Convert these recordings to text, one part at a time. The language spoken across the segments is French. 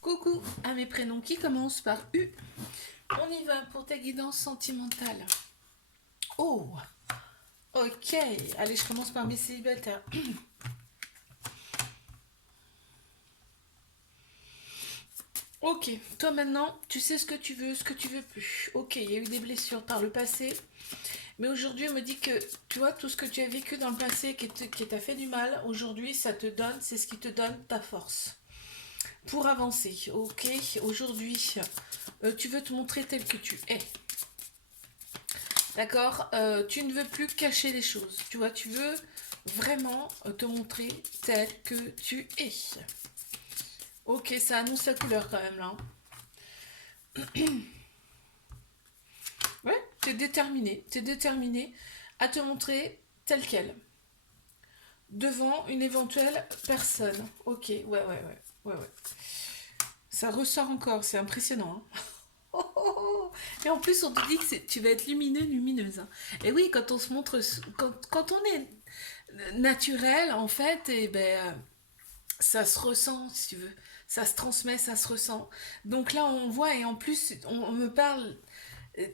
Coucou à mes prénoms qui commencent par U. On y va pour ta guidance sentimentale. Oh, ok. Allez, je commence par mes célibataires. Ok, toi maintenant, tu sais ce que tu veux plus. Ok, il y a eu des blessures par le passé, mais aujourd'hui, on me dit que, tu vois, tout ce que tu as vécu dans le passé qui t'a fait du mal, aujourd'hui, ça te donne, c'est ce qui te donne ta force pour avancer. Ok, aujourd'hui, tu veux te montrer tel que tu es. D'accord. Tu ne veux plus cacher les choses. Tu vois, tu veux vraiment te montrer tel que tu es. Ok, ça annonce la couleur quand même là, hein. Ouais, t'es déterminé à te montrer tel quel, devant une éventuelle personne. Ok, ouais. Ça ressort encore, c'est impressionnant, hein. Oh, oh, oh. Et en plus, on te dit que tu vas être lumineux, lumineuse, hein. Et oui, quand on se montre, quand on est naturel, en fait, et ben, ça se ressent, si tu veux. Ça se transmet, ça se ressent. Donc là, on voit, et en plus, on me parle euh,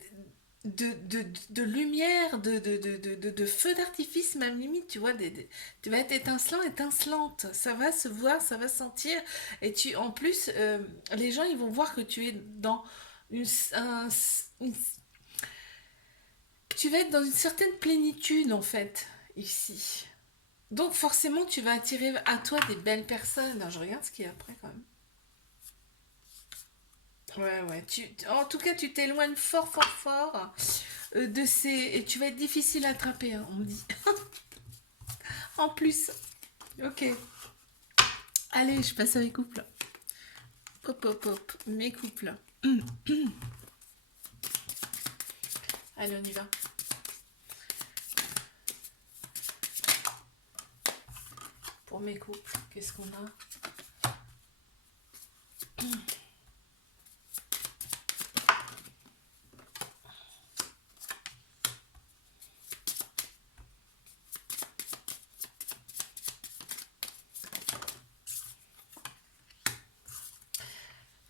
de lumière, de feu d'artifice, même limite, tu vois. Tu vas être étincelant, étincelante. Ça va se voir, ça va se sentir. Et en plus, les gens, ils vont voir que tu es dans une, un- une- tu vas être dans une certaine plénitude, en fait, ici. Donc forcément, tu vas attirer à toi des belles personnes. Alors, je regarde ce qu'il y a après quand même. Ouais. En tout cas, tu t'éloignes fort de ces... Et tu vas être difficile à attraper, hein, on me dit. En plus. Ok. Allez, je passe à mes couples. Hop. Mes couples. Allez, on y va. Pour mes couples, qu'est-ce qu'on a?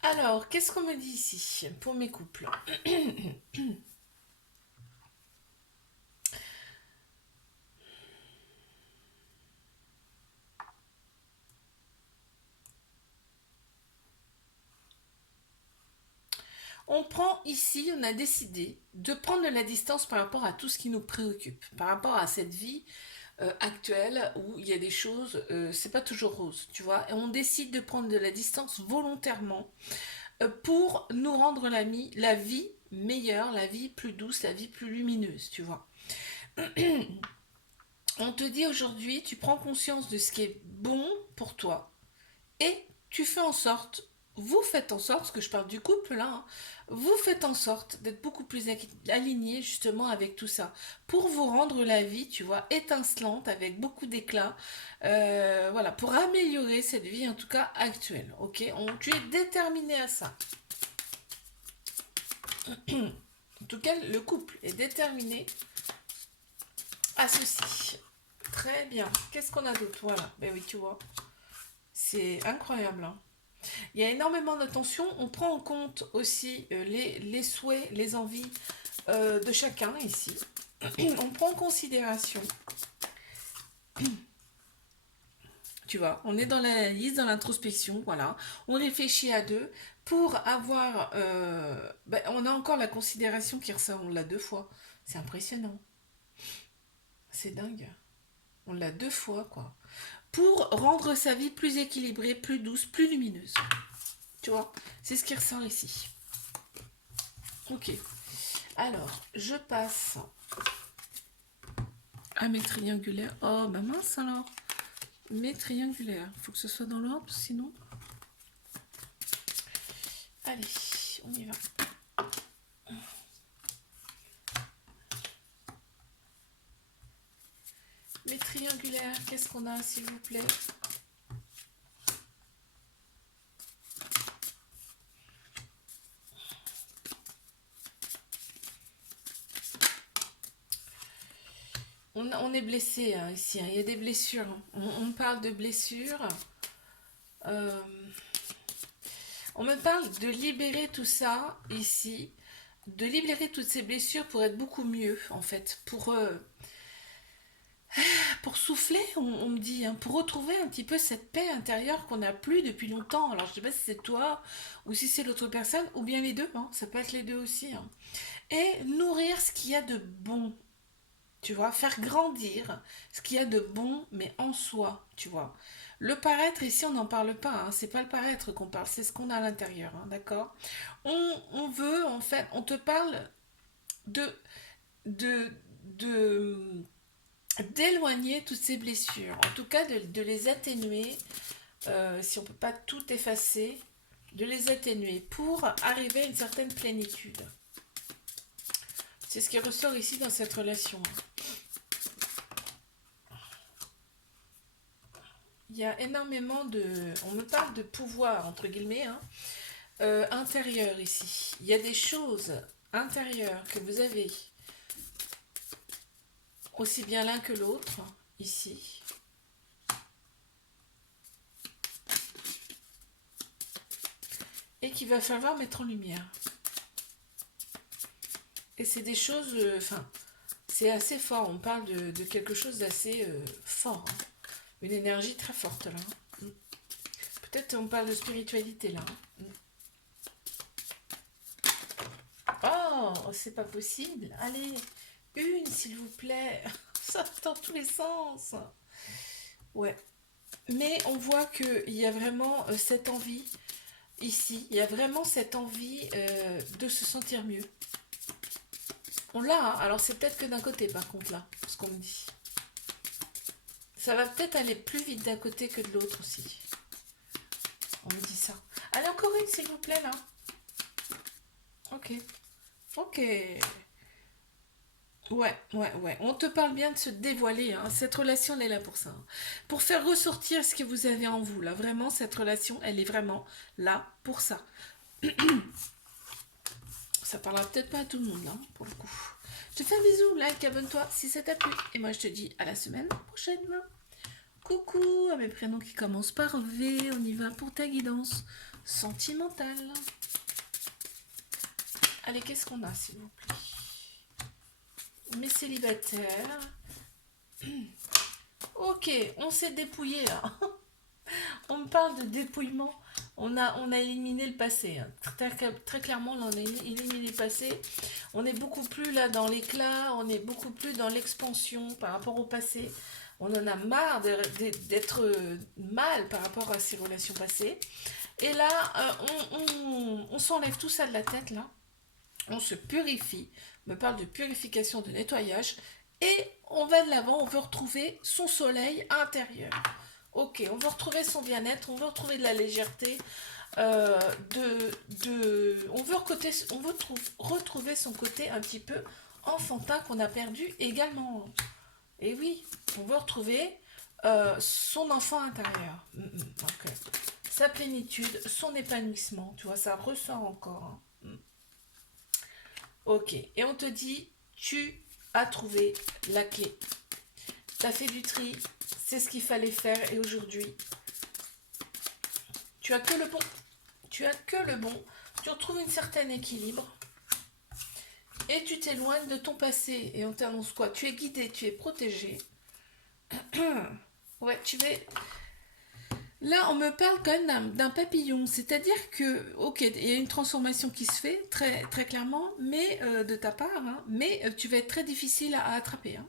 Alors, qu'est-ce qu'on me dit ici pour mes couples? On prend ici, on a décidé de prendre de la distance par rapport à tout ce qui nous préoccupe, par rapport à cette vie actuelle où il y a des choses, c'est pas toujours rose, tu vois. Et on décide de prendre de la distance volontairement pour nous rendre la vie meilleure, la vie plus douce, la vie plus lumineuse, tu vois. On te dit aujourd'hui, tu prends conscience de ce qui est bon pour toi et tu fais en sorte, vous faites en sorte, parce que je parle du couple là, hein, vous faites en sorte d'être beaucoup plus aligné justement avec tout ça, pour vous rendre la vie, tu vois, étincelante, avec beaucoup d'éclat, voilà, pour améliorer cette vie en tout cas actuelle, ok. Tu es déterminé à ça. En tout cas, le couple est déterminé à ceci. Très bien. Qu'est-ce qu'on a d'autre? Voilà. Ben oui, tu vois. C'est incroyable, hein. Il y a énormément d'attention. On prend en compte aussi les souhaits, les envies de chacun ici. On prend en considération, tu vois, on est dans l'analyse, dans l'introspection, voilà. On réfléchit à deux pour avoir... ben, on a encore la considération qui ressort, on l'a deux fois. C'est impressionnant. C'est dingue. On l'a deux fois, quoi. Pour rendre sa vie plus équilibrée, plus douce, plus lumineuse. Tu vois, c'est ce qui ressort ici. Ok. Alors, je passe à mes triangulaires. Oh, bah mince alors. Mes triangulaires. Faut que ce soit dans l'ordre, sinon. Allez, on y va. Mes triangulaires, qu'est-ce qu'on a, s'il vous plaît? On est blessé hein, ici, hein. Il y a des blessures. On parle de blessures. Euh, On me parle de libérer tout ça ici, de libérer toutes ces blessures pour être beaucoup mieux en fait, pour souffler, on me dit, hein, pour retrouver un petit peu cette paix intérieure qu'on n'a plus depuis longtemps. Alors je sais pas si c'est toi ou si c'est l'autre personne ou bien les deux, hein, ça peut être les deux aussi. Hein. Et nourrir ce qu'il y a de bon, tu vois, faire grandir ce qu'il y a de bon, mais en soi, tu vois. Le paraître, ici, on n'en parle pas, hein, c'est pas le paraître qu'on parle, c'est ce qu'on a à l'intérieur, hein, d'accord. On veut, en fait, on te parle de, de, de, d'éloigner toutes ces blessures, en tout cas de les atténuer, si on ne peut pas tout effacer, de les atténuer pour arriver à une certaine plénitude. C'est ce qui ressort ici dans cette relation. Il y a énormément de... On me parle de pouvoir, entre guillemets, hein, intérieur ici. Il y a des choses intérieures que vous avez, aussi bien l'un que l'autre, ici. Et qu'il va falloir mettre en lumière. Et c'est des choses... Enfin, c'est assez fort. On parle de quelque chose d'assez fort. Hein. Une énergie très forte, là. Hein. Peut-être on parle de spiritualité, là. Hein. Oh, c'est pas possible. Allez, une, s'il vous plaît. Ça va dans tous les sens. Ouais. Mais on voit qu'il y a vraiment cette envie ici. Il y a vraiment cette envie de se sentir mieux. On l'a, hein. Alors c'est peut-être que d'un côté, par contre, là, ce qu'on me dit. Ça va peut-être aller plus vite d'un côté que de l'autre aussi. On me dit ça. Allez, encore une, s'il vous plaît, là. Ok. Ok. Ouais. On te parle bien de se dévoiler. Hein. Cette relation, elle est là pour ça. Hein. Pour faire ressortir ce que vous avez en vous. Là, vraiment, cette relation, elle est vraiment là pour ça. Ça parlera peut-être pas à tout le monde, là, pour le coup. Je te fais un bisou, like, abonne-toi si ça t'a plu. Et moi, je te dis à la semaine prochaine. Coucou à mes prénoms qui commencent par V. On y va pour ta guidance sentimentale. Allez, qu'est-ce qu'on a, s'il vous plaît? Mes célibataires. Ok, on s'est dépouillé là. On me parle de dépouillement. On a éliminé le passé. Hein. Très clairement, là, on a éliminé le passé. On est beaucoup plus là dans l'éclat. On est beaucoup plus dans l'expansion par rapport au passé. On en a marre d'être mal par rapport à ces relations passées. Et là, on s'enlève tout ça de la tête là. On se purifie. On me parle de purification, de nettoyage. Et on va de l'avant. On veut retrouver son soleil intérieur. Ok, on veut retrouver son bien-être, on veut retrouver de la légèreté, on veut retrouver son côté un petit peu enfantin qu'on a perdu également. Et oui, on veut retrouver son enfant intérieur. Donc, sa plénitude, son épanouissement, tu vois, ça ressort encore. Hein. Ok, et on te dit, tu as trouvé la clé. Tu as fait du tri, c'est ce qu'il fallait faire et aujourd'hui, tu as que le bon. Tu as que le bon. Tu retrouves un certain équilibre et tu t'éloignes de ton passé. Et on t'annonce quoi? Tu es guidé, tu es protégé. Ouais, tu es... Là, on me parle quand même d'un papillon. C'est-à-dire que, ok, il y a une transformation qui se fait très, très clairement, mais de ta part, hein, mais tu vas être très difficile à attraper. Hein.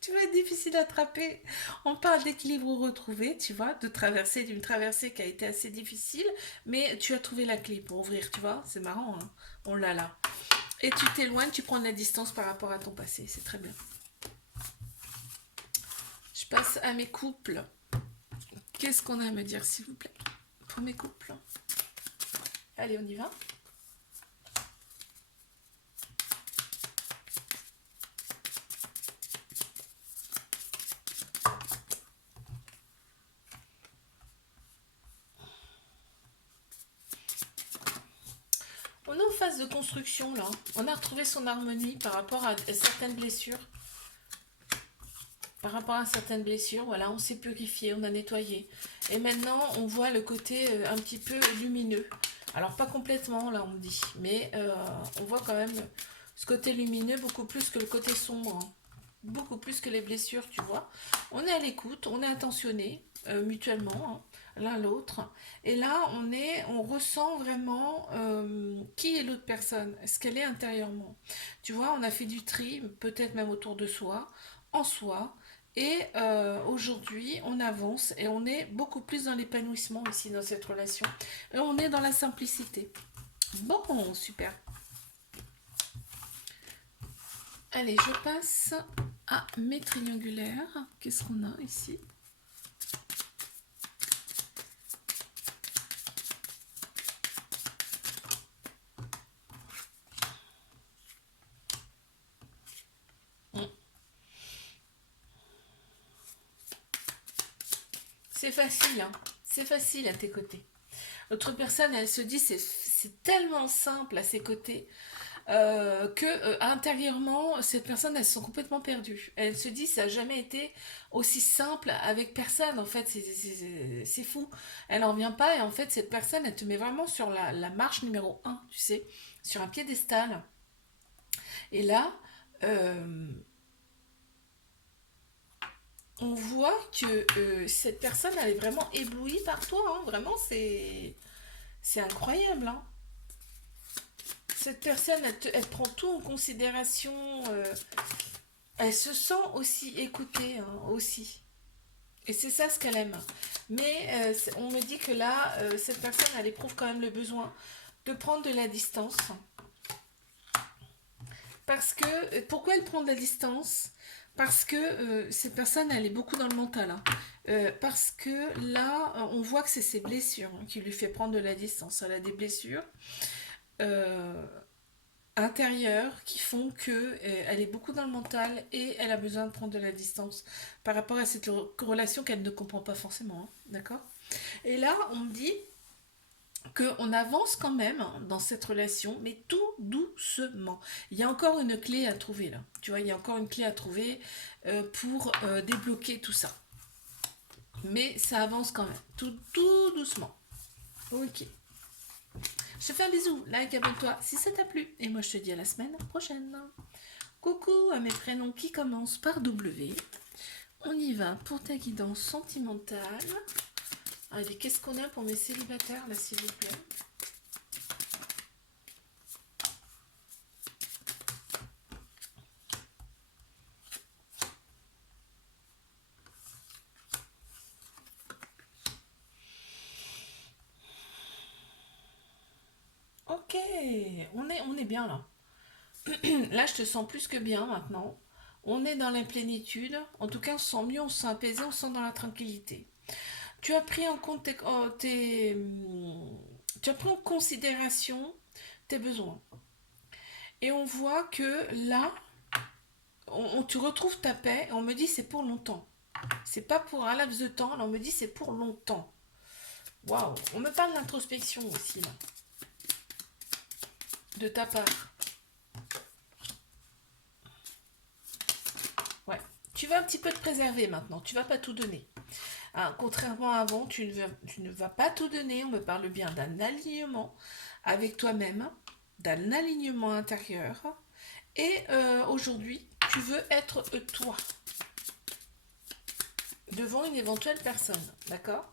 Tu vas être difficile à attraper. On parle d'équilibre retrouvé, tu vois, d'une traversée qui a été assez difficile, mais tu as trouvé la clé pour ouvrir, tu vois, c'est marrant, hein. On l'a là. Et tu t'éloignes, tu prends de la distance par rapport à ton passé, c'est très bien. Je passe à mes couples. Qu'est-ce qu'on a à me dire, s'il vous plaît, pour mes couples? Allez, on y va. On est en phase de construction, là. On a retrouvé son harmonie par rapport à certaines blessures. Par rapport à certaines blessures, voilà, on s'est purifié, on a nettoyé. Et maintenant, on voit le côté un petit peu lumineux. Alors pas complètement, là on me dit, mais on voit quand même ce côté lumineux beaucoup plus que le côté sombre, hein. Beaucoup plus que les blessures, tu vois. On est à l'écoute, on est attentionné mutuellement, hein, l'un l'autre. Et là, on ressent vraiment qui est l'autre personne, ce qu'elle est intérieurement. Tu vois, on a fait du tri, peut-être même autour de soi, en soi. Et aujourd'hui, on avance et on est beaucoup plus dans l'épanouissement ici dans cette relation. Et on est dans la simplicité. Bon, super. Allez, je passe à mes triangulaires. Qu'est-ce qu'on a ici? C'est facile, hein. C'est facile à tes côtés. L'autre personne, elle se dit c'est tellement simple à ses côtés que intérieurement, cette personne, elles sont complètement perdues. Elle se dit ça n'a jamais été aussi simple avec personne. En fait, c'est fou. Elle n'en vient pas et en fait, cette personne, elle te met vraiment sur la marche numéro un, tu sais, sur un piédestal. Et là, euh, on voit que cette personne, elle est vraiment éblouie par toi, hein. Vraiment, c'est incroyable, hein. Cette personne, elle prend tout en considération. Elle se sent aussi écoutée, hein, aussi. Et c'est ça ce qu'elle aime. Mais on me dit que là, cette personne, elle éprouve quand même le besoin de prendre de la distance. Parce que, pourquoi elle prend de la distance? Parce que cette personne, elle est beaucoup dans le mental, hein. Parce que là, on voit que c'est ses blessures, hein, qui lui fait prendre de la distance. Elle a des blessures euh, intérieures qui font que elle est beaucoup dans le mental et elle a besoin de prendre de la distance par rapport à cette relation qu'elle ne comprend pas forcément, hein, d'accord? Et là, on me dit qu'on avance quand même, hein, dans cette relation, mais tout doucement. Il y a encore une clé à trouver là. Tu vois, il y a encore une clé à trouver pour débloquer tout ça. Mais ça avance quand même, tout doucement. Ok. Je te fais un bisou, like, abonne-toi si ça t'a plu. Et moi, je te dis à la semaine prochaine. Coucou à mes prénoms qui commencent par W. On y va pour ta guidance sentimentale. Allez, qu'est-ce qu'on a pour mes célibataires là, s'il vous plaît? Ok, on est bien là. Là, je te sens plus que bien maintenant. On est dans la plénitude. En tout cas, on se sent mieux, on se sent apaisé, on se sent dans la tranquillité. Tu as pris en compte tu as pris en considération tes besoins. Et on voit que là, tu retrouves ta paix. Et on me dit c'est pour longtemps. C'est pas pour un laps de temps. Là, on me dit c'est pour longtemps. Waouh. On me parle d'introspection aussi là, de ta part. Ouais. Tu vas un petit peu te préserver maintenant. Tu vas pas tout donner. Hein, contrairement à avant, tu ne vas pas tout donner. On me parle bien d'un alignement avec toi-même, d'un alignement intérieur. Et aujourd'hui, tu veux être toi devant une éventuelle personne. D'accord?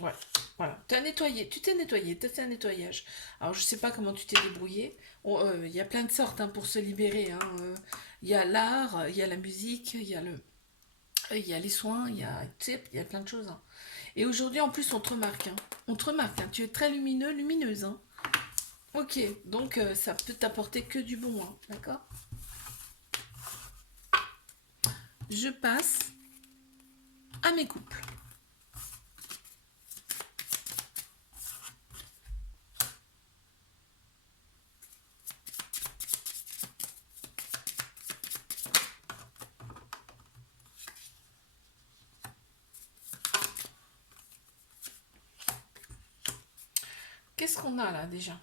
Ouais. Voilà. Tu t'es nettoyé, tu as fait un nettoyage. Alors, je sais pas comment tu t'es débrouillé. Il y a plein de sortes, hein, pour se libérer, hein. Il y a l'art, il y a la musique, il y a les soins, tu sais, il y a plein de choses, hein. Et aujourd'hui, en plus, on te remarque, hein. On te remarque, hein. Tu es très lumineux, lumineuse, hein. Ok, donc ça peut t'apporter que du bon, hein. D'accord? Je passe à mes couples. Qu'est-ce qu'on a là déjà?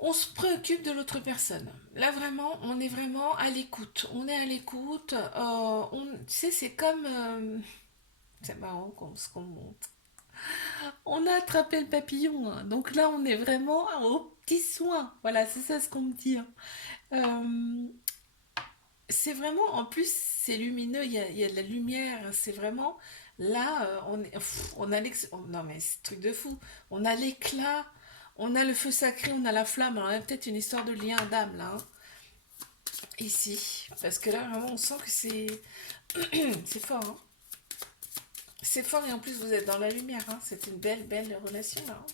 On se préoccupe de l'autre personne. Là vraiment, on est vraiment à l'écoute. On est à l'écoute. Tu sais, c'est comme C'est marrant ce qu'on monte. On a attrapé le papillon, hein. Donc là, on est vraiment au petit soin. Voilà, c'est ça ce qu'on me dit, hein. Euh, c'est vraiment, en plus, c'est lumineux, il y a de la lumière. C'est vraiment, là, on a non mais c'est un truc de fou. On a l'éclat, on a le feu sacré, on a la flamme. Alors, il y a peut-être une histoire de lien d'âme, là, hein, ici. Parce que là, vraiment, on sent que c'est fort, hein. C'est fort et en plus, vous êtes dans la lumière, hein. C'est une belle, belle relation, là, hein.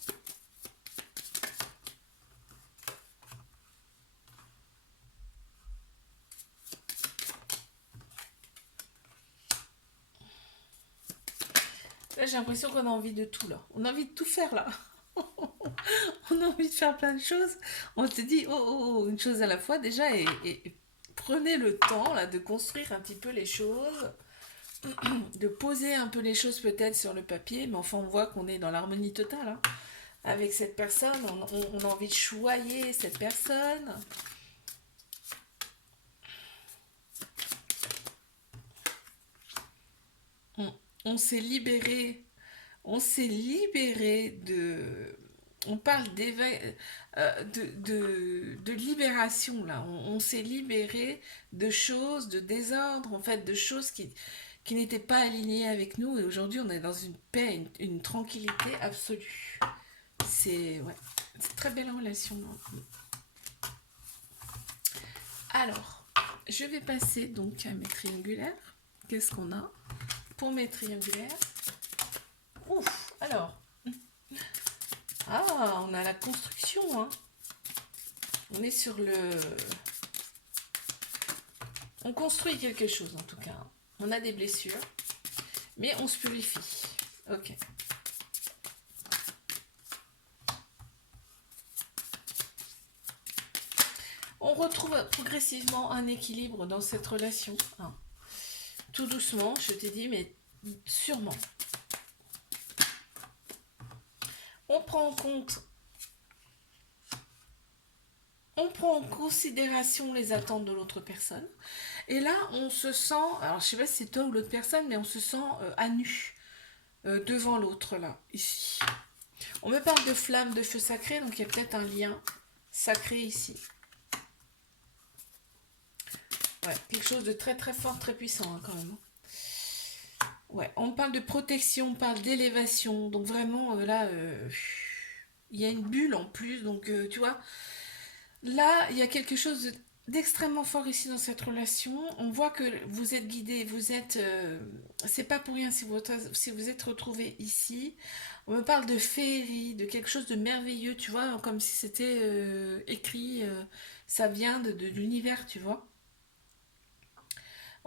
Là, j'ai l'impression qu'on a envie de tout, là. On a envie de tout faire, là. On a envie de faire plein de choses. On te dit, une chose à la fois, déjà, et prenez le temps, là, de construire un petit peu les choses, de poser un peu les choses, peut-être, sur le papier, mais enfin, on voit qu'on est dans l'harmonie totale, hein. Avec cette personne, on a envie de choyer cette personne. On, on s'est libéré on s'est libéré de... On parle de libération, là. On s'est libéré de choses, de désordre, en fait, de choses qui n'étaient pas alignées avec nous. Et aujourd'hui, on est dans une paix, une tranquillité absolue. Ouais, c'est une très belle relation, hein. Alors, je vais passer donc à mes triangulaires. Qu'est-ce qu'on a pour mes triangulaires? Ouf, alors, ah, on a la construction, hein. On est sur le... On construit quelque chose, en tout cas, hein. On a des blessures, mais on se purifie. Ok. On retrouve progressivement un équilibre dans cette relation, hein. Tout doucement, je t'ai dit, mais sûrement. On prend en compte... On prend en considération les attentes de l'autre personne. Et là, on se sent, alors je sais pas si c'est toi ou l'autre personne, mais on se sent à nu devant l'autre, là, ici. On me parle de flamme, de feu sacré, donc il y a peut-être un lien sacré ici. Ouais, quelque chose de très très fort, très puissant, hein, quand même. Ouais, on parle de protection, on parle d'élévation, donc vraiment, là, il y a une bulle en plus, donc tu vois, là, il y a quelque chose d'extrêmement fort ici dans cette relation. On voit que vous êtes guidé, vous êtes... c'est pas pour rien si vous êtes retrouvé ici. On me parle de féerie, de quelque chose de merveilleux, tu vois, comme si c'était écrit, ça vient de l'univers, tu vois.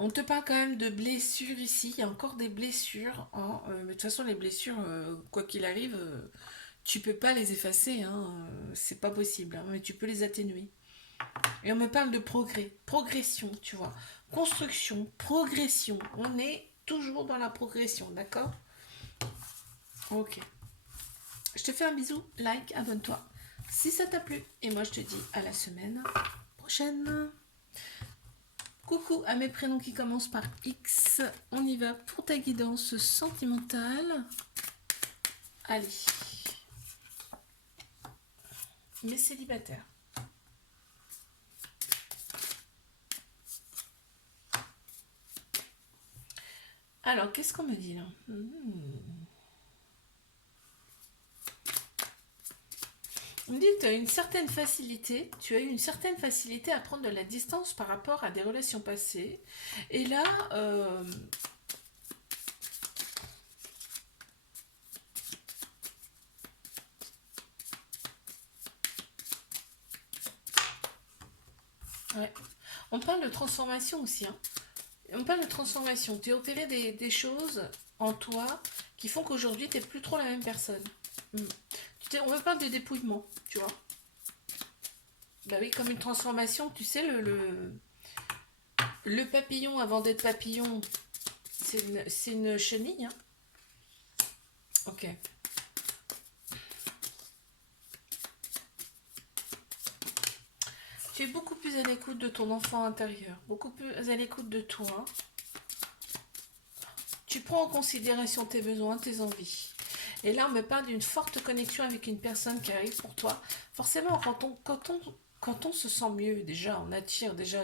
On te parle quand même de blessures ici, il y a encore des blessures, hein, mais de toute façon, les blessures, quoi qu'il arrive, tu peux pas les effacer, hein, c'est pas possible, hein, mais tu peux les atténuer. Et on me parle de progrès, progression, tu vois. Construction, progression. On est toujours dans la progression, d'accord? Ok. Je te fais un bisou, like, abonne-toi si ça t'a plu. Et moi, je te dis à la semaine prochaine. Coucou à mes prénoms qui commencent par X. On y va pour ta guidance sentimentale. Allez. Mes célibataires. Alors, qu'est-ce qu'on me dit là? On me dit que tu as une certaine facilité, tu as eu une certaine facilité à prendre de la distance par rapport à des relations passées. Et là, ouais. On parle de transformation aussi, hein. On parle de transformation. Tu as opéré des choses en toi qui font qu'aujourd'hui, tu n'es plus trop la même personne. Mm. On me parle de dépouillement, tu vois. Bah oui, comme une transformation, tu sais, le papillon, avant d'être papillon, c'est une chenille, hein. Ok. Tu es beaucoup plus à l'écoute de ton enfant intérieur, beaucoup plus à l'écoute de toi. Tu prends en considération tes besoins, tes envies. Et là, on me parle d'une forte connexion avec une personne qui arrive pour toi. Forcément, quand on se sent mieux, déjà, on attire déjà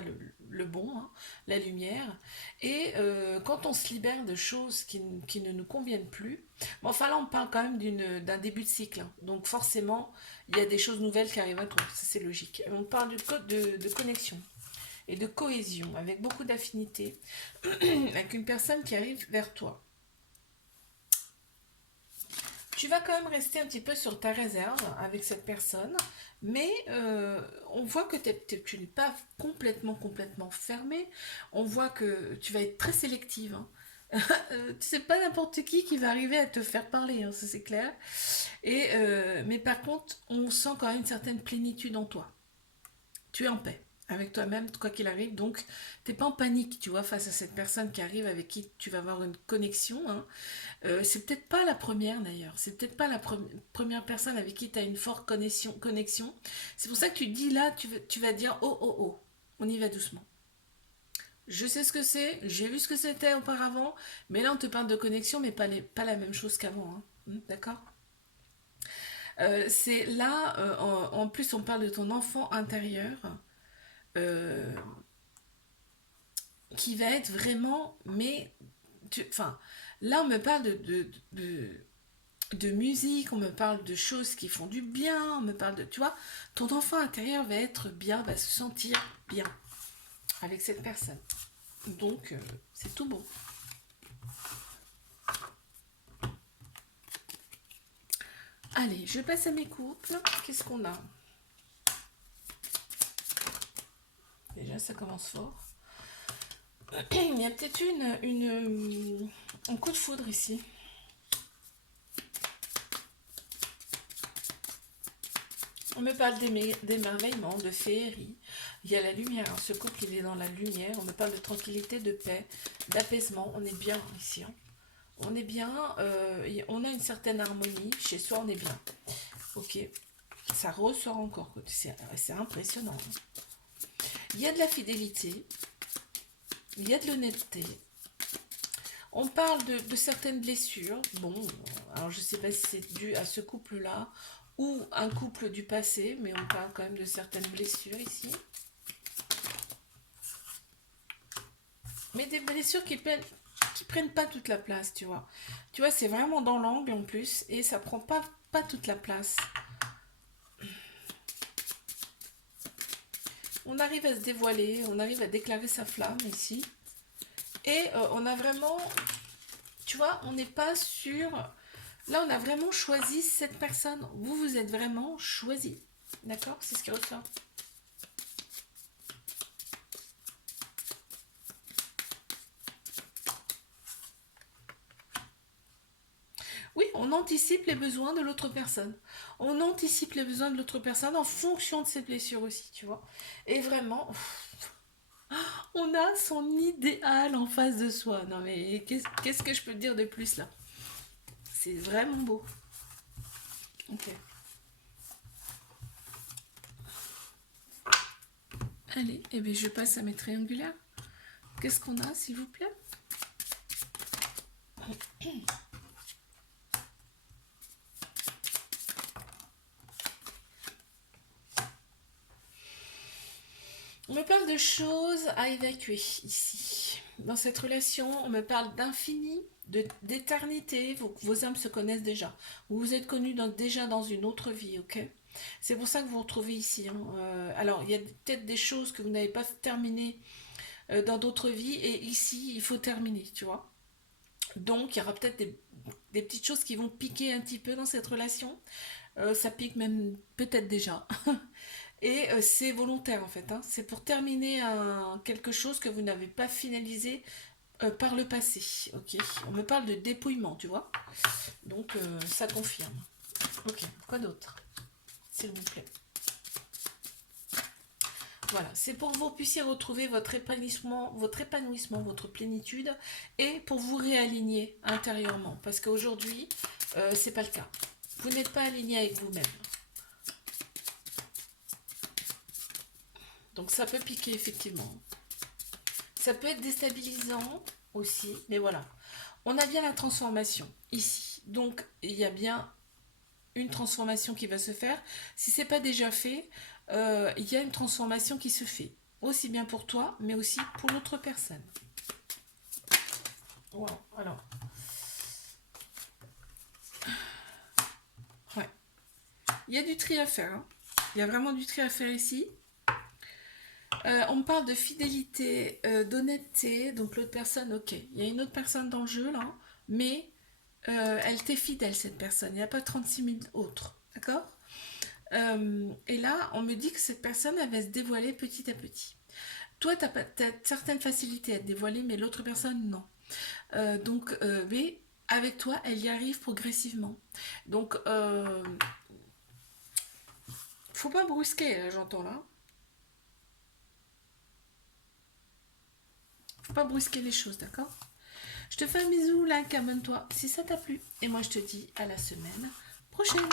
le bon, hein, la lumière. Et quand on se libère de choses qui ne nous conviennent plus, bon, enfin là, on parle quand même d'un début de cycle, hein. Donc forcément, il y a des choses nouvelles qui arrivent à toi. Ça, c'est logique. On parle de connexion et de cohésion, avec beaucoup d'affinité, avec une personne qui arrive vers toi. Tu vas quand même rester un petit peu sur ta réserve avec cette personne, mais on voit que tu n'es pas complètement fermé. On voit que tu vas être très sélective, hein. C'est pas n'importe qui va arriver à te faire parler, hein, ça c'est clair. Mais par contre, on sent quand même une certaine plénitude en toi. Tu es en paix avec toi-même, quoi qu'il arrive. Donc, t'es pas en panique, tu vois, face à cette personne qui arrive avec qui tu vas avoir une connexion, hein. C'est peut-être pas la première d'ailleurs. C'est peut-être pas la première personne avec qui tu as une forte connexion. C'est pour ça que tu dis là, tu vas dire oh oh oh, on y va doucement. Je sais ce que c'est, j'ai vu ce que c'était auparavant, mais là on te parle de connexion, mais pas la même chose qu'avant, hein. D'accord. C'est là, en plus on parle de ton enfant intérieur, euh, qui va être vraiment, mais, enfin, là on me parle de musique, on me parle de choses qui font du bien, on me parle de, tu vois, ton enfant intérieur va être bien, va se sentir bien avec cette personne. Donc, c'est tout bon. Allez, je passe à mes couples. Qu'est-ce qu'on a? Déjà, ça commence fort. Il y a peut-être un coup de foudre ici. On me parle d'émerveillement, de féerie. Il y a la lumière, hein. Ce couple, il est dans la lumière. On me parle de tranquillité, de paix, d'apaisement. On est bien ici, hein. On est bien, on a une certaine harmonie. Chez soi, on est bien. Ok, ça ressort encore. C'est impressionnant, hein. Il y a de la fidélité. Il y a de l'honnêteté. On parle de certaines blessures. Bon, alors je ne sais pas si c'est dû à ce couple-là ou un couple du passé, mais on parle quand même de certaines blessures ici. Mais des blessures qui prennent pas toute la place, tu vois. Tu vois, c'est vraiment dans l'angle en plus, et ça prend pas toute la place. On arrive à se dévoiler, on arrive à déclarer sa flamme ici. Et on a vraiment, tu vois, on n'est pas sur... Là, on a vraiment choisi cette personne. Vous, vous êtes vraiment choisi. D'accord? C'est ce qui ressort. Oui, on anticipe les besoins de l'autre personne. On anticipe les besoins de l'autre personne en fonction de ses blessures aussi, tu vois. Et vraiment, on a son idéal en face de soi. Non mais qu'est-ce que je peux te dire de plus là? C'est vraiment beau. Ok. Allez, et bien je passe à mes triangulaires. Qu'est-ce qu'on a, s'il vous plaît? On me parle de choses à évacuer ici. Dans cette relation, on me parle d'infini, d'éternité. Vos âmes se connaissent déjà. Vous vous êtes connus déjà dans une autre vie, ok? C'est pour ça que vous vous retrouvez ici, hein. Alors, il y a peut-être des choses que vous n'avez pas terminées dans d'autres vies, et ici, il faut terminer, tu vois. Donc, il y aura peut-être des petites choses qui vont piquer un petit peu dans cette relation. Ça pique même peut-être déjà. Et c'est volontaire en fait, hein. C'est pour terminer quelque chose que vous n'avez pas finalisé par le passé. Ok. On me parle de dépouillement, tu vois. Donc ça confirme. Ok. Quoi d'autre, s'il vous plaît? Voilà. C'est pour que vous puissiez retrouver votre plénitude, et pour vous réaligner intérieurement. Parce qu'aujourd'hui, c'est pas le cas. Vous n'êtes pas aligné avec vous-même. Donc ça peut piquer effectivement. Ça peut être déstabilisant aussi, mais voilà. On a bien la transformation ici. Donc, il y a bien une transformation qui va se faire. Si c'est pas déjà fait, il y a une transformation qui se fait. Aussi bien pour toi, mais aussi pour l'autre personne. Wow, alors. Ouais. Il y a du tri à faire. Hein. Il y a vraiment du tri à faire ici. On me parle de fidélité, d'honnêteté. Donc l'autre personne, ok. Il y a une autre personne dans le jeu là, mais elle t'est fidèle cette personne. Il n'y a pas 36 000 autres. D'accord. Et là, on me dit que cette personne, elle va se dévoiler petit à petit. Toi, tu as certaines facilités à te dévoiler, mais l'autre personne, non. Mais avec toi, elle y arrive progressivement. Donc, faut pas brusquer, j'entends là. Faut pas brusquer les choses, d'accord? Je te fais un bisou, like, abonne-toi si ça t'a plu. Et moi, je te dis à la semaine prochaine.